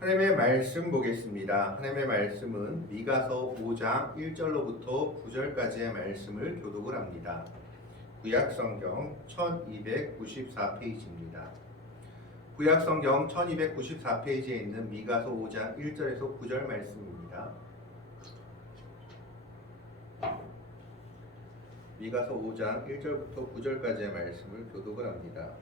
하나님의 말씀 보겠습니다. 하나님의 말씀은 미가서 5장 1절로부터 9절까지의 말씀을 교독을 합니다. 구약성경 1294페이지입니다. 구약성경 1294페이지에 있는 미가서 5장 1절에서 9절 말씀입니다. 미가서 5장 1절부터 9절까지의 말씀을 교독을 합니다.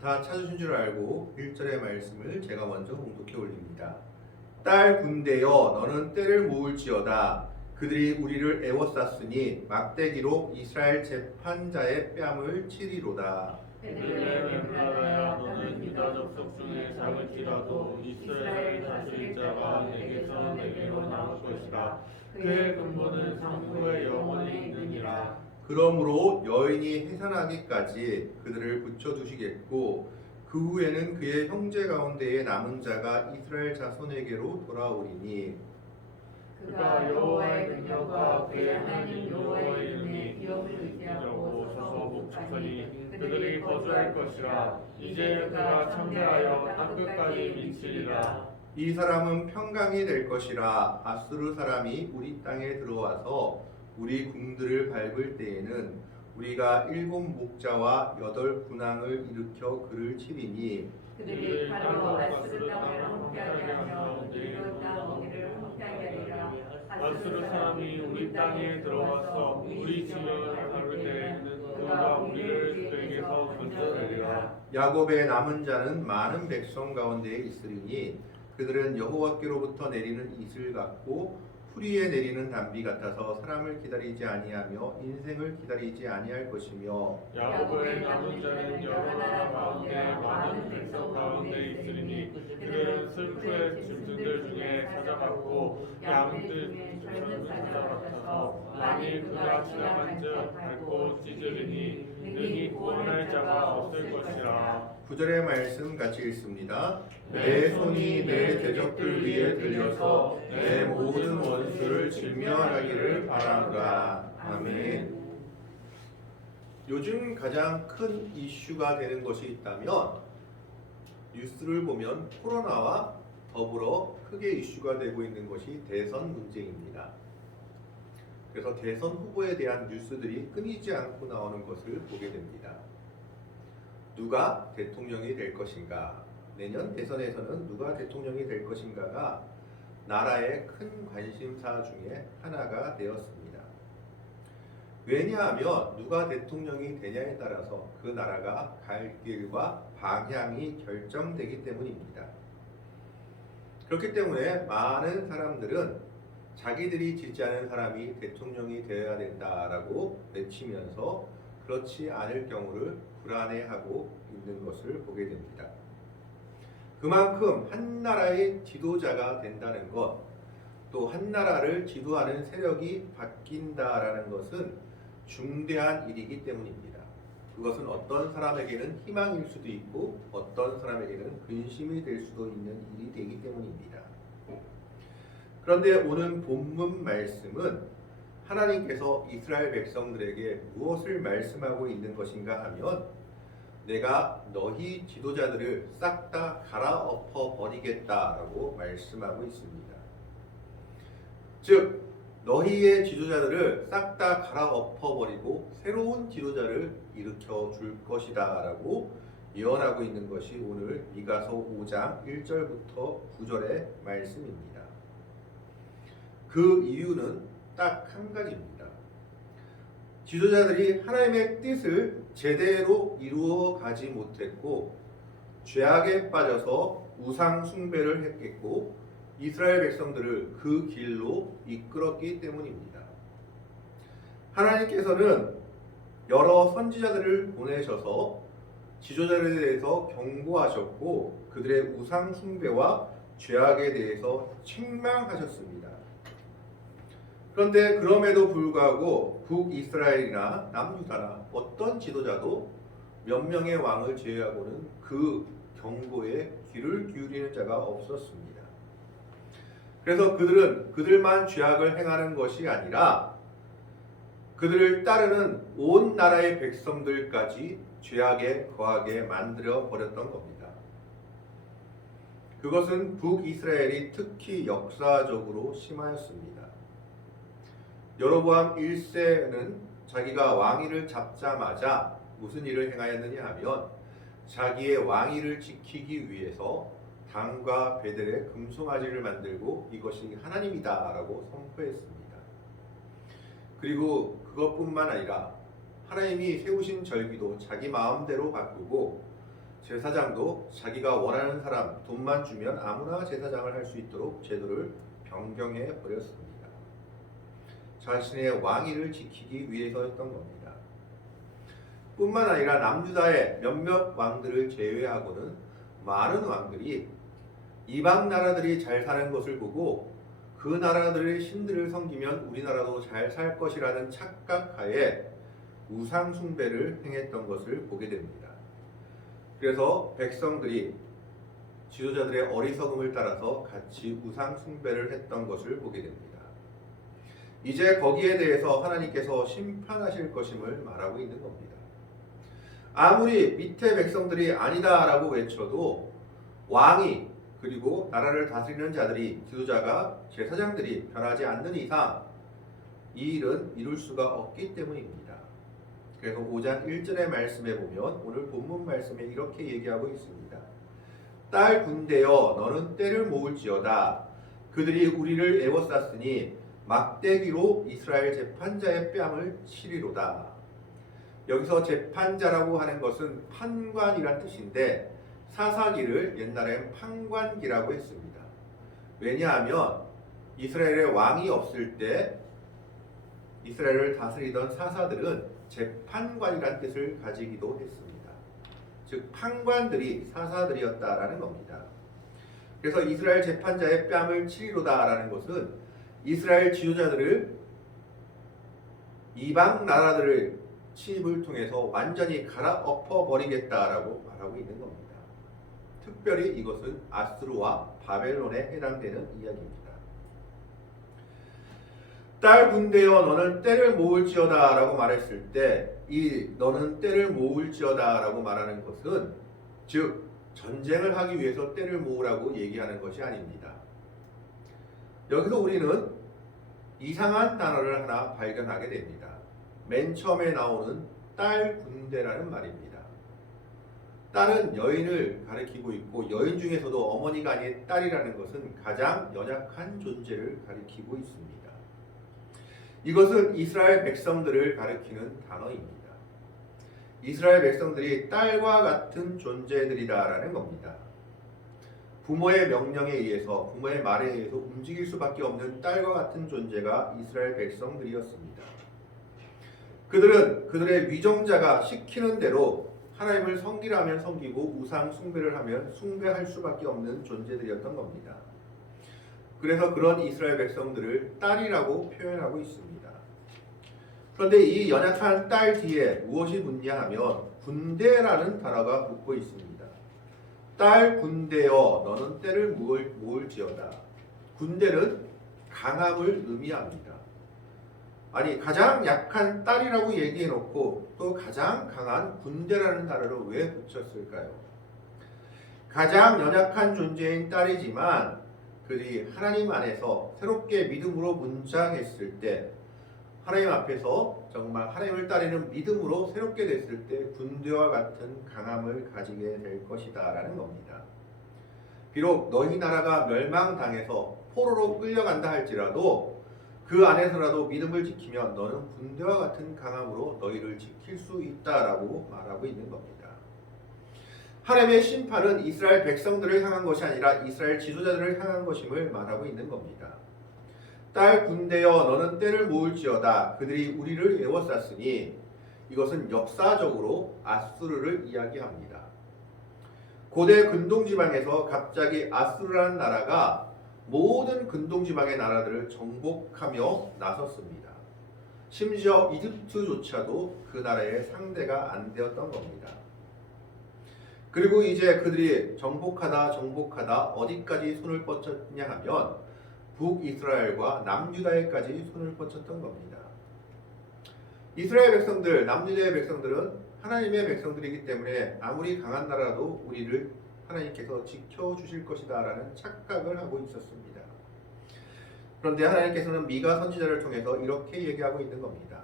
다 찾으신 줄 알고 1절의 말씀을 제가 먼저 봉독해 올립니다. 딸 군대여 너는 떼를 모을지어다. 그들이 우리를 애워쌌으니 막대기로 이스라엘 재판자의 뺨을 치리로다. 그들의 왼팔아야 너는 유다 족속 중에 작을지라도 이스라엘 다스릴자가 내게서 내게로 나올 것이라. 그의 근본은 상부의 영원에 있느니라. 그러므로 여인이 해산하기까지 그들을 붙여두시겠고 그 후에는 그의 형제 가운데에 남은 자가 이스라엘 자손에게로 돌아오리니 그가 여호와의 능력과 그의 하나님 여호와의 이름에 기업을 의지하고 서서 목축하니 그들이 거주할 것이라. 이제 그가 창대하여 땅끝까지 미치리라. 이 사람은 평강이 될 것이라. 아수르 사람이 우리 땅에 들어와서 우리 궁들을 밟을 때에는 우리가 7 목자와 8 군왕을 일으켜 그를 치리니 그들이 칼로 아수르 땅을 황폐하게 하며 우리로 땅 어기를 황폐하게 하리라. 아수르 사람이 우리 땅에 들어와서 우리 집을 밟을 때에는 그가 우리를 그에게서 건져내리라. 야곱의 남은 자는 많은 백성 가운데에 있으리니 그들은 여호와께로부터 내리는 이슬 같고 풀이에 내리는 단비 같아서 사람을 기다리지 아니하며 인생을 기다리지 아니할 것이며 야곱의 남은 자는 여러 나라 가운데 많은 백성 가운데 있으리니 그들은 슬프의 짐승들 중에 찾아갔고 양들 중에 젊은 사자 같아서 만일 그가 지나간즉 밟고 찢으리니 능히 구원할 자가 없을 것이라. 9절의 말씀 같이 읽습니다. 내 손이 내 대적들 위에 들려서 내 모든 원수를 진멸하기를 바라노라. 아멘. 요즘 가장 큰 이슈가 되는 것이 있다면 뉴스를 보면 코로나와 더불어 크게 이슈가 되고 있는 것이 대선 문제입니다. 그래서 대선 후보에 대한 뉴스들이 끊이지 않고 나오는 것을 보게 됩니다. 누가 대통령이 될 것인가? 내년 대선에서는 누가 대통령이 될 것인가가 나라의 큰 관심사 중에 하나가 되었습니다. 왜냐하면 누가 대통령이 되냐에 따라서 그 나라가 갈 길과 방향이 결정되기 때문입니다. 그렇기 때문에 많은 사람들은 자기들이 지지하는 사람이 대통령이 되어야 된다라고 외치면서 그렇지 않을 경우를 불안해하고 있는 것을 보게 됩니다. 그만큼 한 나라의 지도자가 된다는 것, 또 한 나라를 지도하는 세력이 바뀐다라는 것은 중대한 일이기 때문입니다. 그것은 어떤 사람에게는 희망일 수도 있고 어떤 사람에게는 근심이 될 수도 있는 일이 되기 때문입니다. 그런데 오늘 본문 말씀은 하나님께서 이스라엘 백성들에게 무엇을 말씀하고 있는 것인가 하면 내가 너희 지도자들을 싹 다 갈아엎어 버리겠다라고 말씀하고 있습니다. 즉 너희의 지도자들을 싹 다 갈아엎어 버리고 새로운 지도자를 일으켜 줄 것이다 라고 예언하고 있는 것이 오늘 미가서 5장 1절부터 9절의 말씀입니다. 그 이유는 딱 한 가지입니다. 지도자들이 하나님의 뜻을 제대로 이루어 가지 못했고 죄악에 빠져서 우상 숭배를 했겠고 이스라엘 백성들을 그 길로 이끌었기 때문입니다. 하나님께서는 여러 선지자들을 보내셔서 지도자들에 대해서 경고하셨고 그들의 우상 숭배와 죄악에 대해서 책망하셨습니다. 그런데 그럼에도 불구하고 북이스라엘이나 남유다나 어떤 지도자도 몇 명의 왕을 제외하고는 그 경고에 귀를 기울이는 자가 없었습니다. 그래서 그들은 그들만 죄악을 행하는 것이 아니라 그들을 따르는 온 나라의 백성들까지 죄악에 거하게 만들어 버렸던 겁니다. 그것은 북이스라엘이 특히 역사적으로 심하였습니다. 여로보암 1세는 자기가 왕위를 잡자마자 무슨 일을 행하였느냐 하면 자기의 왕위를 지키기 위해서 단과 베델에 금송아지를 만들고 이것이 하나님이다 라고 선포했습니다. 그리고 그것뿐만 아니라 하나님이 세우신 절기도 자기 마음대로 바꾸고 제사장도 자기가 원하는 사람 돈만 주면 아무나 제사장을 할 수 있도록 제도를 변경해 버렸습니다. 자신의 왕위를 지키기 위해서였던 겁니다. 뿐만 아니라 남유다의 몇몇 왕들을 제외하고는 많은 왕들이 이방 나라들이 잘 사는 것을 보고 그 나라들의 신들을 섬기면 우리나라도 잘 살 것이라는 착각하에 우상 숭배를 행했던 것을 보게 됩니다. 그래서 백성들이 지도자들의 어리석음을 따라서 같이 우상 숭배를 했던 것을 보게 됩니다. 이제 거기에 대해서 하나님께서 심판하실 것임을 말하고 있는 겁니다. 아무리 밑에 백성들이 아니다라고 외쳐도 왕이 그리고 나라를 다스리는 자들이 지도자가 제사장들이 변하지 않는 이상 이 일은 이룰 수가 없기 때문입니다. 그래서 5장 1절의 말씀에 보면 오늘 본문 말씀에 이렇게 얘기하고 있습니다. 딸 군대여 너는 때를 모을지어다. 그들이 우리를 애워쌌으니 막대기로 이스라엘 재판자의 뺨을 치리로다. 여기서 재판자라고 하는 것은 판관이란 뜻인데 사사기를 옛날엔 판관기라고 했습니다. 왜냐하면 이스라엘의 왕이 없을 때 이스라엘을 다스리던 사사들은 재판관이란 뜻을 가지기도 했습니다. 즉 판관들이 사사들이었다라는 겁니다. 그래서 이스라엘 재판자의 뺨을 치리로다라는 것은 이스라엘 지도자들을 이방 나라들을 침입을 통해서 완전히 갈아엎어 버리겠다라고 말하고 있는 겁니다. 특별히 이것은 아수르와 바벨론에 해당되는 이야기입니다. 딸 군대여 너는 때를 모을지어다 라고 말했을 때 이 너는 때를 모을지어다 라고 말하는 것은 즉 전쟁을 하기 위해서 때를 모으라고 얘기하는 것이 아닙니다. 여기서 우리는 이상한 단어를 하나 발견하게 됩니다. 맨 처음에 나오는 딸 군대라는 말입니다. 딸은 여인을 가리키고 있고 여인 중에서도 어머니가 아닌 딸이라는 것은 가장 연약한 존재를 가리키고 있습니다. 이것은 이스라엘 백성들을 가리키는 단어입니다. 이스라엘 백성들이 딸과 같은 존재들이다라는 겁니다. 부모의 명령에 의해서 부모의 말에 의해서 움직일 수밖에 없는 딸과 같은 존재가 이스라엘 백성들이었습니다. 그들은 그들의 위정자가 시키는 대로 하나님을 섬기라 하면 섬기고 우상 숭배를 하면 숭배할 수밖에 없는 존재들이었던 겁니다. 그래서 그런 이스라엘 백성들을 딸이라고 표현하고 있습니다. 그런데 이 연약한 딸 뒤에 무엇이 붙냐 하면 군대라는 단어가 붙고 있습니다. 딸 군대여 너는 때를 모을지어다. 군대는 강함을 의미합니다. 아니 가장 약한 딸이라고 얘기해놓고 또 가장 강한 군대라는 단어를 왜 붙였을까요? 가장 연약한 존재인 딸이지만 그들이 하나님 안에서 새롭게 믿음으로 문장했을 때 하나님 앞에서 정말 하나님을 따르는 믿음으로 새롭게 됐을 때 군대와 같은 강함을 가지게 될 것이다 라는 겁니다. 비록 너희 나라가 멸망당해서 포로로 끌려간다 할지라도 그 안에서라도 믿음을 지키면 너는 군대와 같은 강함으로 너희를 지킬 수 있다라고 말하고 있는 겁니다. 하나님의 심판은 이스라엘 백성들을 향한 것이 아니라 이스라엘 지도자들을 향한 것임을 말하고 있는 겁니다. 딸 군대여 너는 때를 모을지어다. 그들이 우리를 애워쌌으니 이것은 역사적으로 아수르를 이야기합니다. 고대 근동지방에서 갑자기 아수르라는 나라가 모든 근동지방의 나라들을 정복하며 나섰습니다. 심지어 이집트조차도 그 나라의 상대가 안 되었던 겁니다. 그리고 이제 그들이 정복하다 어디까지 손을 뻗쳤냐 하면 북이스라엘과 남유다에까지 손을 뻗쳤던 겁니다. 이스라엘 백성들, 남유다의 백성들은 하나님의 백성들이기 때문에 아무리 강한 나라도 우리를 하나님께서 지켜주실 것이다라는 착각을 하고 있었습니다. 그런데 하나님께서는 미가 선지자를 통해서 이렇게 얘기하고 있는 겁니다.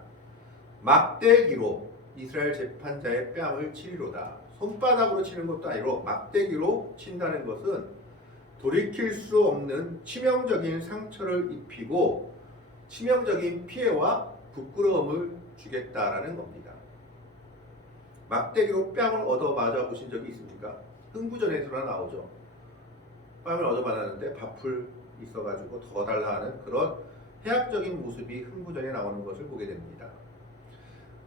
막대기로 이스라엘 재판자의 뺨을 치리로다. 손바닥으로 치는 것도 아니고 막대기로 친다는 것은 돌이킬 수 없는 치명적인 상처를 입히고 치명적인 피해와 부끄러움을 주겠다라는 겁니다. 막대기로 뺨을 얻어 맞아 보신 적이 있습니까? 흥부전에서나 나오죠. 뺨을 얻어 맞았는데 밥풀 있어가지고 더 달라 하는 그런 해악적인 모습이 흥부전에 나오는 것을 보게 됩니다.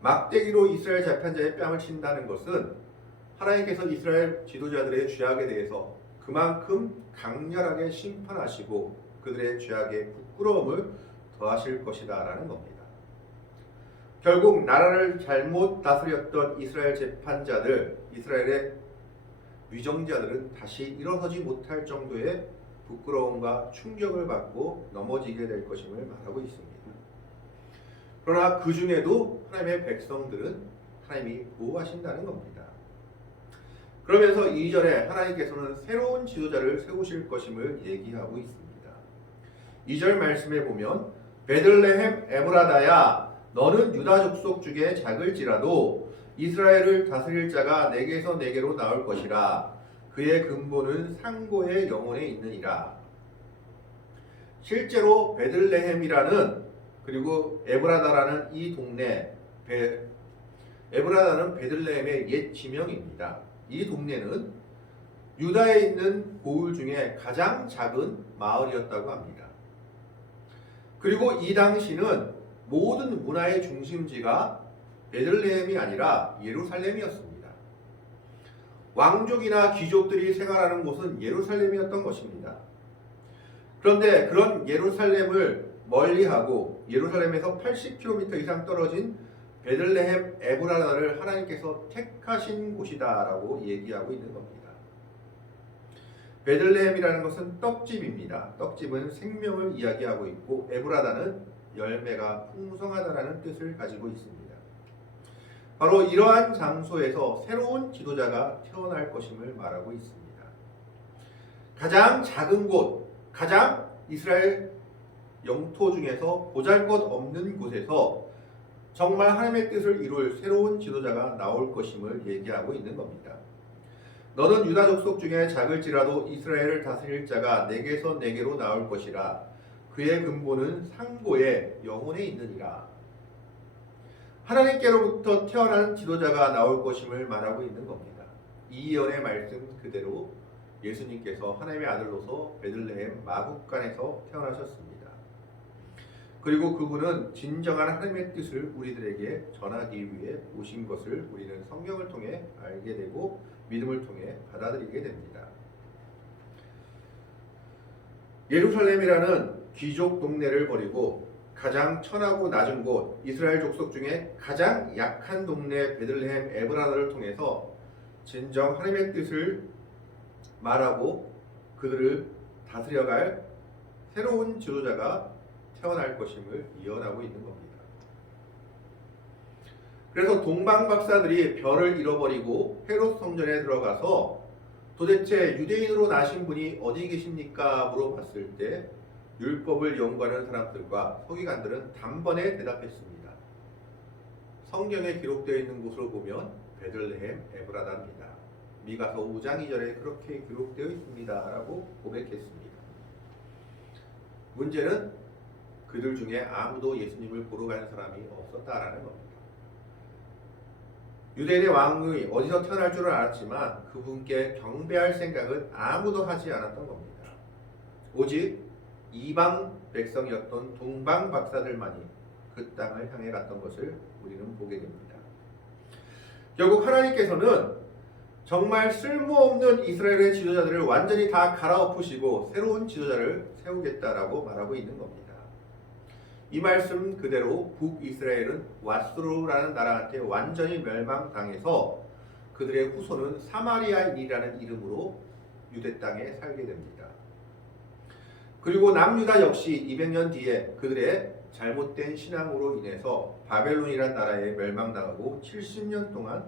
막대기로 이스라엘 재판자의 뺨을 친다는 것은 하나님께서 이스라엘 지도자들의 죄악에 대해서 그만큼 강렬하게 심판하시고 그들의 죄악에 부끄러움을 더하실 것이다 라는 겁니다. 결국 나라를 잘못 다스렸던 이스라엘 재판자들, 이스라엘의 위정자들은 다시 일어서지 못할 정도의 부끄러움과 충격을 받고 넘어지게 될 것임을 말하고 있습니다. 그러나 그 중에도 하나님의 백성들은 하나님이 보호하신다는 겁니다. 그러면서 2절에 하나님께서는 새로운 지도자를 세우실 것임을 얘기하고 있습니다. 2절 말씀에 보면 베들레헴 에브라다야 너는 유다 족속 중에 작을지라도 이스라엘을 다스릴 자가 내게서 내게로 나올 것이라 그의 근본은 상고의 영혼에 있느니라. 실제로 베들레헴이라는 그리고 에브라다라는 이 동네 에브라다는 베들레헴의 옛 지명입니다. 이 동네는 유다에 있는 고을 중에 가장 작은 마을이었다고 합니다. 그리고 이 당시는 모든 문화의 중심지가 베들레헴이 아니라 예루살렘이었습니다. 왕족이나 귀족들이 생활하는 곳은 예루살렘이었던 것입니다. 그런데 그런 예루살렘을 멀리하고 예루살렘에서 80km 이상 떨어진 베들레헴 에브라다를 하나님께서 택하신 곳이다라고 얘기하고 있는 겁니다. 베들레헴이라는 것은 떡집입니다. 떡집은 생명을 이야기하고 있고 에브라다는 열매가 풍성하다라는 뜻을 가지고 있습니다. 바로 이러한 장소에서 새로운 지도자가 태어날 것임을 말하고 있습니다. 가장 작은 곳, 가장 이스라엘 영토 중에서 보잘것없는 곳에서 정말 하나님의 뜻을 이룰 새로운 지도자가 나올 것임을 얘기하고 있는 겁니다. 너는 유다 족속 중에 작을지라도 이스라엘을 다스릴 자가 내게서 내게로 나올 것이라 그의 근본은 상고의 영혼에 있느니라. 하나님께로부터 태어난 지도자가 나올 것임을 말하고 있는 겁니다. 이 예언의 말씀 그대로 예수님께서 하나님의 아들로서 베들레헴 마국간에서 태어나셨습니다. 그리고 그분은 진정한 하나님의 뜻을 우리들에게 전하기 위해 오신 것을 우리는 성경을 통해 알게 되고 믿음을 통해 받아들이게 됩니다. 예루살렘이라는 귀족 동네를 버리고 가장 천하고 낮은 곳, 이스라엘 족속 중에 가장 약한 동네 베들레헴 에브라다를 통해서 진정 하나님의 뜻을 말하고 그들을 다스려갈 새로운 지도자가 태어날 것임을 예언하고 있는 겁니다. 그래서 동방 박사들이 별을 잃어버리고 헤롯 성전에 들어가서 도대체 유대인으로 나신 분이 어디 계십니까? 물어봤을 때 율법을 연구하는 사람들과 서기관들은 단번에 대답했습니다. 성경에 기록되어 있는 곳으로 보면 베들레헴 에브라다입니다. 미가서 5장 2절에 그렇게 기록되어 있습니다. 라고 고백했습니다. 문제는 그들 중에 아무도 예수님을 보러 가는 사람이 없었다라는 겁니다. 유대인의 왕이 어디서 태어날 줄은 알았지만 그분께 경배할 생각은 아무도 하지 않았던 겁니다. 오직 이방 백성이었던 동방 박사들만이 그 땅을 향해 갔던 것을 우리는 보게 됩니다. 결국 하나님께서는 정말 쓸모없는 이스라엘의 지도자들을 완전히 다 갈아엎으시고 새로운 지도자를 세우겠다라고 말하고 있는 겁니다. 이 말씀 그대로 북이스라엘은 왓수르라는 나라한테 완전히 멸망당해서 그들의 후손은 사마리아인이라는 이름으로 유대 땅에 살게 됩니다. 그리고 남유다 역시 200년 뒤에 그들의 잘못된 신앙으로 인해서 바벨론이란 나라에 멸망당하고 70년 동안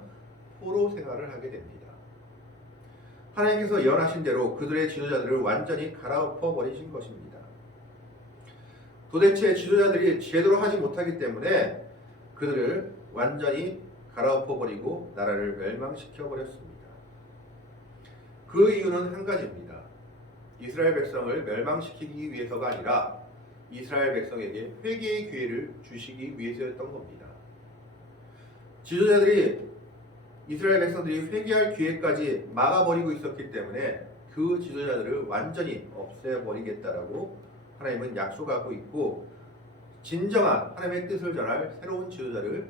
포로 생활을 하게 됩니다. 하나님께서 예언하신 대로 그들의 지도자들을 완전히 갈아엎어 버리신 것입니다. 도대체 지도자들이 제대로 하지 못하기 때문에 그들을 완전히 갈아엎어 버리고 나라를 멸망시켜 버렸습니다. 그 이유는 한 가지입니다. 이스라엘 백성을 멸망시키기 위해서가 아니라 이스라엘 백성에게 회개의 기회를 주시기 위해서였던 겁니다. 지도자들이 이스라엘 백성들이 회개할 기회까지 막아버리고 있었기 때문에 그 지도자들을 완전히 없애버리겠다라고 하나님은 약속하고 있고, 진정한 하나님의 뜻을 전할 새로운 지도자를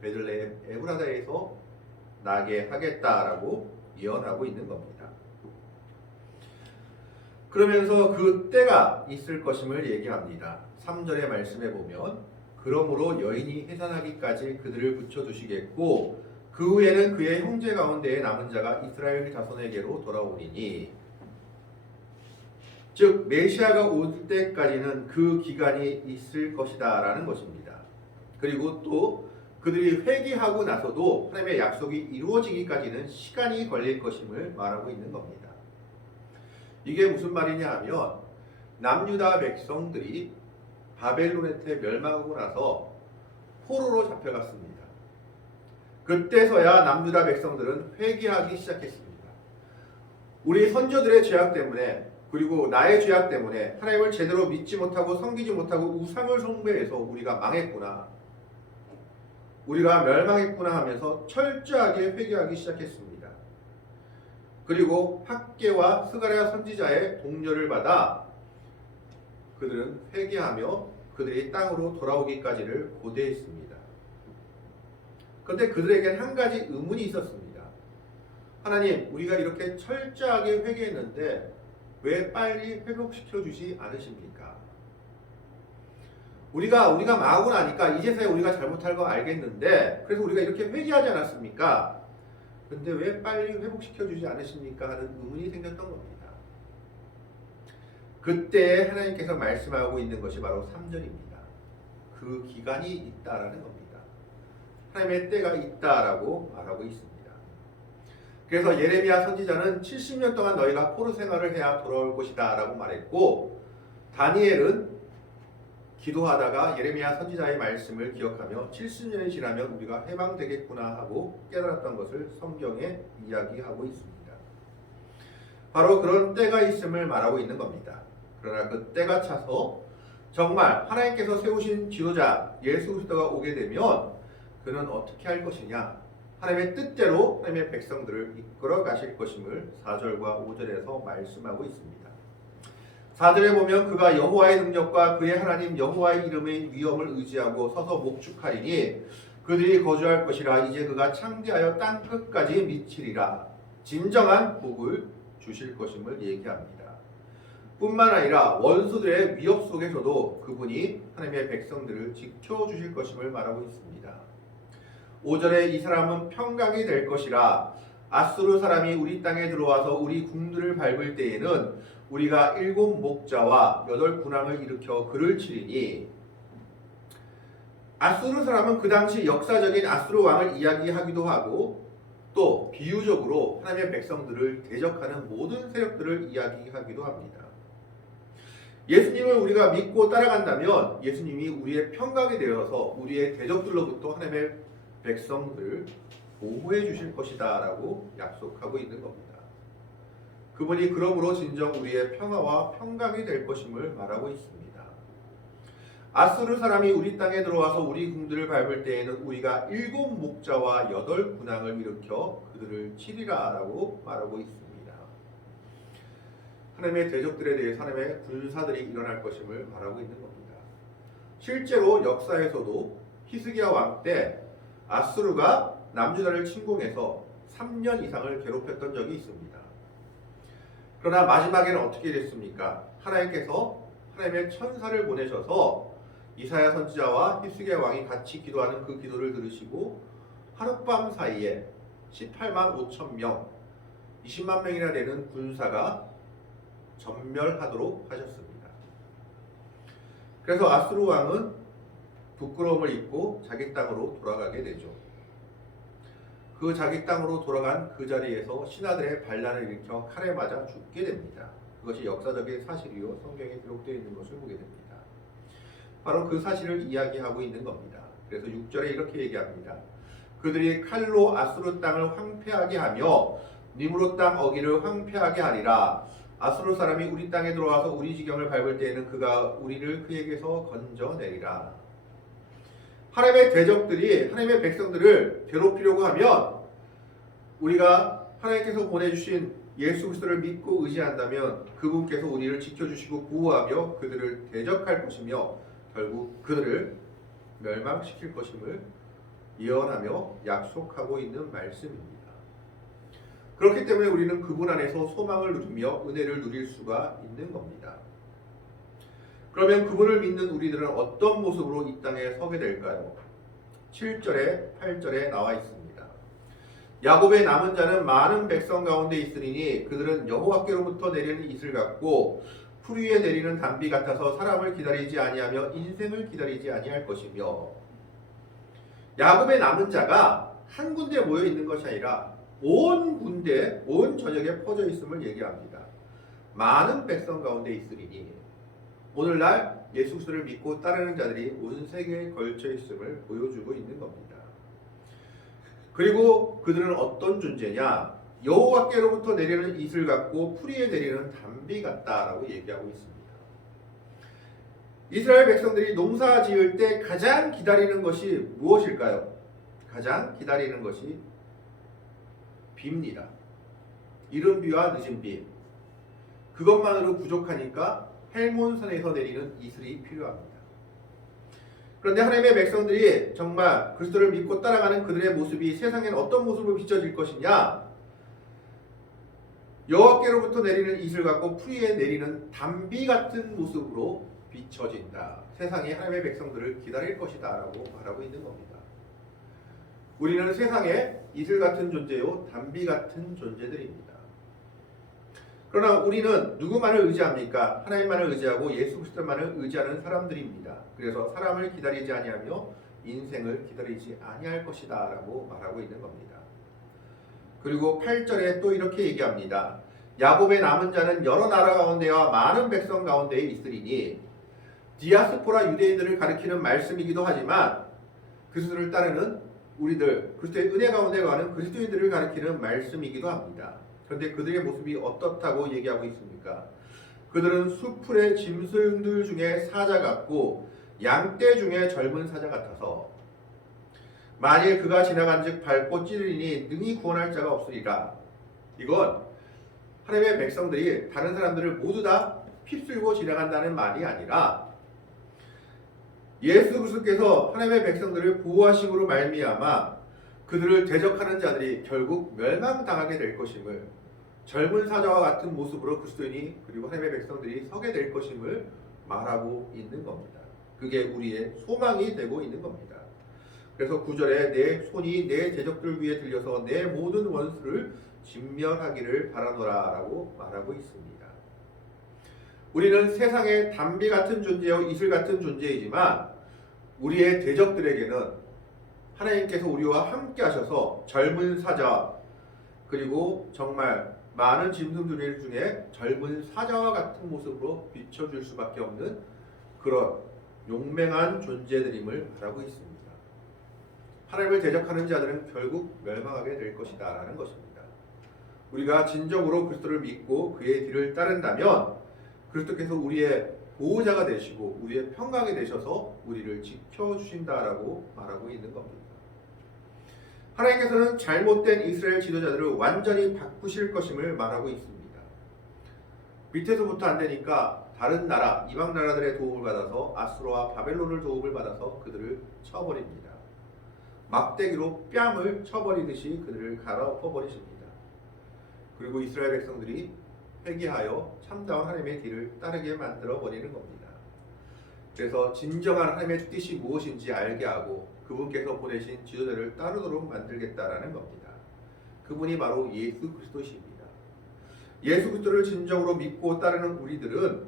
베들레헴 에브라다에서 나게 하겠다라고 예언하고 있는 겁니다. 그러면서 그 때가 있을 것임을 얘기합니다. 3절의 말씀에 보면 그러므로 여인이 해산하기까지 그들을 붙여두시겠고 그 후에는 그의 형제 가운데에 남은 자가 이스라엘 자손에게로 돌아오리니, 즉 메시아가 올 때까지는 그 기간이 있을 것이다 라는 것입니다. 그리고 또 그들이 회개하고 나서도 하나님의 약속이 이루어지기까지는 시간이 걸릴 것임을 말하고 있는 겁니다. 이게 무슨 말이냐 하면 남유다 백성들이 바벨론한테 멸망하고 나서 포로로 잡혀갔습니다. 그때서야 남유다 백성들은 회개하기 시작했습니다. 우리 선조들의 죄악 때문에, 그리고 나의 죄악 때문에 하나님을 제대로 믿지 못하고 섬기지 못하고 우상을 숭배해서 우리가 망했구나, 우리가 멸망했구나 하면서 철저하게 회개하기 시작했습니다. 그리고 학개와 스가랴 선지자의 독려를 받아 그들은 회개하며 그들이 땅으로 돌아오기까지를 고대했습니다. 그런데 그들에겐 한 가지 의문이 있었습니다. 하나님, 우리가 이렇게 철저하게 회개했는데 왜 빨리 회복시켜 주지 않으십니까? 우리가 망하고 나니까 이제서야 우리가 잘못할 거 알겠는데, 그래서 우리가 이렇게 회개하지 않았습니까? 근데 왜 빨리 회복시켜 주지 않으십니까? 하는 의문이 생겼던 겁니다. 그때 하나님께서 말씀하고 있는 것이 바로 3절입니다. 그 기간이 있다라는 겁니다. 하나님의 때가 있다라고 말하고 있습니다. 그래서 예레미야 선지자는 70년 동안 너희가 포로 생활을 해야 돌아올 것이다 라고 말했고, 다니엘은 기도하다가 예레미야 선지자의 말씀을 기억하며 70년이 지나면 우리가 해방되겠구나 하고 깨달았던 것을 성경에 이야기하고 있습니다. 바로 그런 때가 있음을 말하고 있는 겁니다. 그러나 그 때가 차서 정말 하나님께서 세우신 지도자 예수 그리스도가 오게 되면 그는 어떻게 할 것이냐, 하나님의 뜻대로 하나님의 백성들을 이끌어 가실 것임을 4절과 5절에서 말씀하고 있습니다. 4절에 보면 그가 여호와의 능력과 그의 하나님 여호와의 이름의 위엄을 의지하고 서서 목축하리니 그들이 거주할 것이라. 이제 그가 창대하여 땅 끝까지 미치리라. 진정한 복을 주실 것임을 얘기합니다. 뿐만 아니라 원수들의 위협 속에서도 그분이 하나님의 백성들을 지켜주실 것임을 말하고 있습니다. 5절에 이 사람은 평강이 될 것이라. 아수르 사람이 우리 땅에 들어와서 우리 궁들을 밟을 때에는 우리가 7 목자와 8 군왕을 일으켜 그를 치리니. 아수르 사람은 그 당시 역사적인 아수르 왕을 이야기하기도 하고 또 비유적으로 하나님의 백성들을 대적하는 모든 세력들을 이야기하기도 합니다. 예수님을 우리가 믿고 따라간다면 예수님이 우리의 평강이 되어서 우리의 대적들로부터 하나님의 백성들을 보호해 주실 것이다 라고 약속하고 있는 겁니다. 그분이 그러므로 진정 우리의 평화와 평강이 될 것임을 말하고 있습니다. 아수르 사람이 우리 땅에 들어와서 우리 궁들을 밟을 때에는 우리가 7 목자와 8 군왕을 일으켜 그들을 치리라 라고 말하고 있습니다. 하나님의 대적들에 대해서 하나님의 군사들이 일어날 것임을 말하고 있는 겁니다. 실제로 역사에서도 히스기야 왕 때 아수르가 남유다를 침공해서 3년 이상을 괴롭혔던 적이 있습니다. 그러나 마지막에는 어떻게 됐습니까? 하나님께서 하나님의 천사를 보내셔서 이사야 선지자와 히스기야 왕이 같이 기도하는 그 기도를 들으시고 하룻밤 사이에 18만 5천 명, 20만 명이나 되는 군사가 전멸하도록 하셨습니다. 그래서 아수르 왕은 부끄러움을 잊고 자기 땅으로 돌아가게 되죠. 그 자기 땅으로 돌아간 그 자리에서 신하들의 반란을 일으켜 칼에 맞아 죽게 됩니다. 그것이 역사적인 사실이요 성경에 기록되어 있는 것을 보게 됩니다. 바로 그 사실을 이야기하고 있는 겁니다. 그래서 6절에 이렇게 얘기합니다. 그들이 칼로 아수르 땅을 황폐하게 하며 니므롯 땅 어기를 황폐하게 하리라. 아수르 사람이 우리 땅에 들어와서 우리 지경을 밟을 때에는 그가 우리를 그에게서 건져내리라. 하나님의 대적들이 하나님의 백성들을 괴롭히려고 하면 우리가 하나님께서 보내주신 예수 그리스도를 믿고 의지한다면 그분께서 우리를 지켜주시고 보호하며 그들을 대적할 것이며 결국 그들을 멸망시킬 것임을 예언하며 약속하고 있는 말씀입니다. 그렇기 때문에 우리는 그분 안에서 소망을 누리며 은혜를 누릴 수가 있는 겁니다. 그러면 그분을 믿는 우리들은 어떤 모습으로 이 땅에 서게 될까요? 7절에 8절에 나와 있습니다. 야곱의 남은 자는 많은 백성 가운데 있으리니 그들은 여호와께로부터 내리는 이슬 같고 풀 위에 내리는 단비 같아서 사람을 기다리지 아니하며 인생을 기다리지 아니할 것이며. 야곱의 남은 자가 한 군데 모여 있는 것이 아니라 온 군대, 온 전역에 퍼져 있음을 얘기합니다. 많은 백성 가운데 있으리니 오늘날 예수 그리스도를 믿고 따르는 자들이 온 세계에 걸쳐 있음을 보여주고 있는 겁니다. 그리고 그들은 어떤 존재냐? 여호와께로부터 내리는 이슬 같고 풀 위에 내리는 단비 같다라고 얘기하고 있습니다. 이스라엘 백성들이 농사 지을 때 가장 기다리는 것이 무엇일까요? 가장 기다리는 것이 비입니다. 이른 비와 늦은 비. 그것만으로 부족하니까 헬몬산에서 내리는 이슬이 필요합니다. 그런데 하나님의 백성들이 정말 그리스도를 믿고 따라가는 그들의 모습이 세상엔 어떤 모습으로 비춰질 것이냐? 여호와께로부터 내리는 이슬 같고 풀 위에 내리는 단비 같은 모습으로 비춰진다. 세상이 하나님의 백성들을 기다릴 것이다 라고 말하고 있는 겁니다. 우리는 세상에 이슬 같은 존재요 단비 같은 존재들입니다. 그러나 우리는 누구만을 의지합니까? 하나님만을 의지하고 예수 그리스도만을 의지하는 사람들입니다. 그래서 사람을 기다리지 아니하며 인생을 기다리지 아니할 것이다 라고 말하고 있는 겁니다. 그리고 8절에 또 이렇게 얘기합니다. 야곱의 남은 자는 여러 나라 가운데와 많은 백성 가운데에 있으리니. 디아스포라 유대인들을 가리키는 말씀이기도 하지만 그리스도를 따르는 우리들, 그리스도의 은혜 가운데 가는 그리스도인들을 가리키는 말씀이기도 합니다. 그런데 그들의 모습이 어떻다고 얘기하고 있습니까? 그들은 수풀의 짐승들 중에 사자 같고 양떼 중에 젊은 사자 같아서 만일 그가 지나간즉 밟고 찌르리니 능히 구원할 자가 없으리라. 이건 하나님의 백성들이 다른 사람들을 모두 다 휩쓸고 지나간다는 말이 아니라 예수 그리스도께서 하나님의 백성들을 보호하심으로 말미암아 그들을 대적하는 자들이 결국 멸망당하게 될 것임을, 젊은 사자와 같은 모습으로 그리스도인이 그리고 하나님의 백성들이 서게 될 것임을 말하고 있는 겁니다. 그게 우리의 소망이 되고 있는 겁니다. 그래서 9절에 내 손이 내 대적들 위에 들려서 내 모든 원수를 진멸하기를 바라노라 라고 말하고 있습니다. 우리는 세상의 단비 같은 존재요 이슬 같은 존재이지만 우리의 대적들에게는 하나님께서 우리와 함께 하셔서 젊은 사자 그리고 정말 많은 짐승들 중에 젊은 사자와 같은 모습으로 비춰줄 수밖에 없는 그런 용맹한 존재들임을 말하고 있습니다. 하나님을 대적하는 자들은 결국 멸망하게 될 것이다 라는 것입니다. 우리가 진정으로 그리스도를 믿고 그의 길을 따른다면 그리스도께서 우리의 보호자가 되시고 우리의 평강이 되셔서 우리를 지켜주신다라고 말하고 있는 겁니다. 하나님께서는 잘못된 이스라엘 지도자들을 완전히 바꾸실 것임을 말하고 있습니다. 밑에서부터 안 되니까 다른 나라, 이방 나라들의 도움을 받아서 아수르와 바벨론을 도움을 받아서 그들을 쳐버립니다. 막대기로 뺨을 쳐버리듯이 그들을 갈아엎어버리십니다. 그리고 이스라엘 백성들이 회개하여 참다운 하나님의 길을 따르게 만들어 버리는 겁니다. 그래서 진정한 하나님의 뜻이 무엇인지 알게 하고 그분께서 보내신 지도자를 따르도록 만들겠다라는 겁니다. 그분이 바로 예수 그리스도십니다. 예수 그리스도를 진정으로 믿고 따르는 우리들은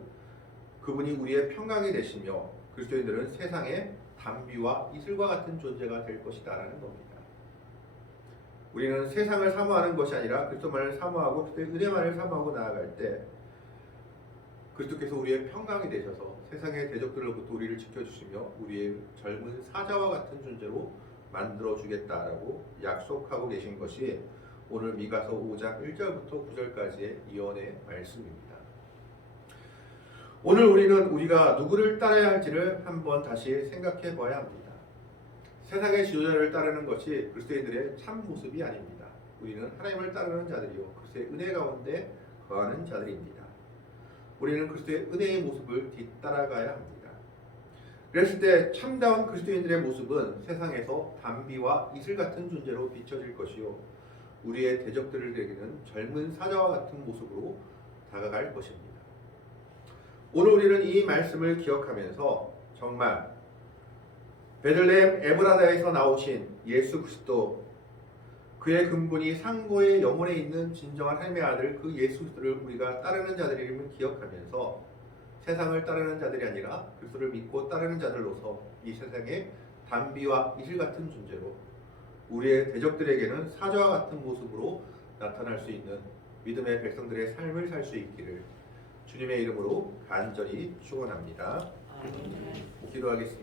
그분이 우리의 평강이 되시며 그리스도인들은 세상의 단비와 이슬과 같은 존재가 될 것이다라는 겁니다. 우리는 세상을 사모하는 것이 아니라 그리스도만을 사모하고 그리스도의 은혜만을 사모하고 나아갈 때 그리스도께서 우리의 평강이 되셔서 세상의 대적들로부터 우리를 지켜주시며 우리의 젊은 사자와 같은 존재로 만들어주겠다라고 약속하고 계신 것이 오늘 미가서 5장 1절부터 9절까지의 이언의 말씀입니다. 오늘 우리는 우리가 누구를 따라야 할지를 한번 다시 생각해 봐야 합니다. 세상의 지도자를 따르는 것이 그리스도인들의 참 모습이 아닙니다. 우리는 하나님을 따르는 자들이요 그리스도의 은혜 가운데 거하는 자들입니다. 우리는 그리스도의 은혜의 모습을 뒤따라가야 합니다. 그랬을 때 참다운 그리스도인들의 모습은 세상에서 단비와 이슬 같은 존재로 비춰질 것이요 우리의 대적들에게는 젊은 사자와 같은 모습으로 다가갈 것입니다. 오늘 우리는 이 말씀을 기억하면서 정말 베들레헴 에브라다에서 나오신 예수 그리스도 그의 근본이 상고의 영혼에 있는 진정한 하나님의 아들 그 예수 그리스도를 우리가 따르는 자들임을 기억하면서 세상을 따르는 자들이 아니라 그리스도를 믿고 따르는 자들로서 이 세상의 단비와 이슬 같은 존재로 우리의 대적들에게는 사자와 같은 모습으로 나타날 수 있는 믿음의 백성들의 삶을 살 수 있기를 주님의 이름으로 간절히 축원합니다. 기도하겠습니다.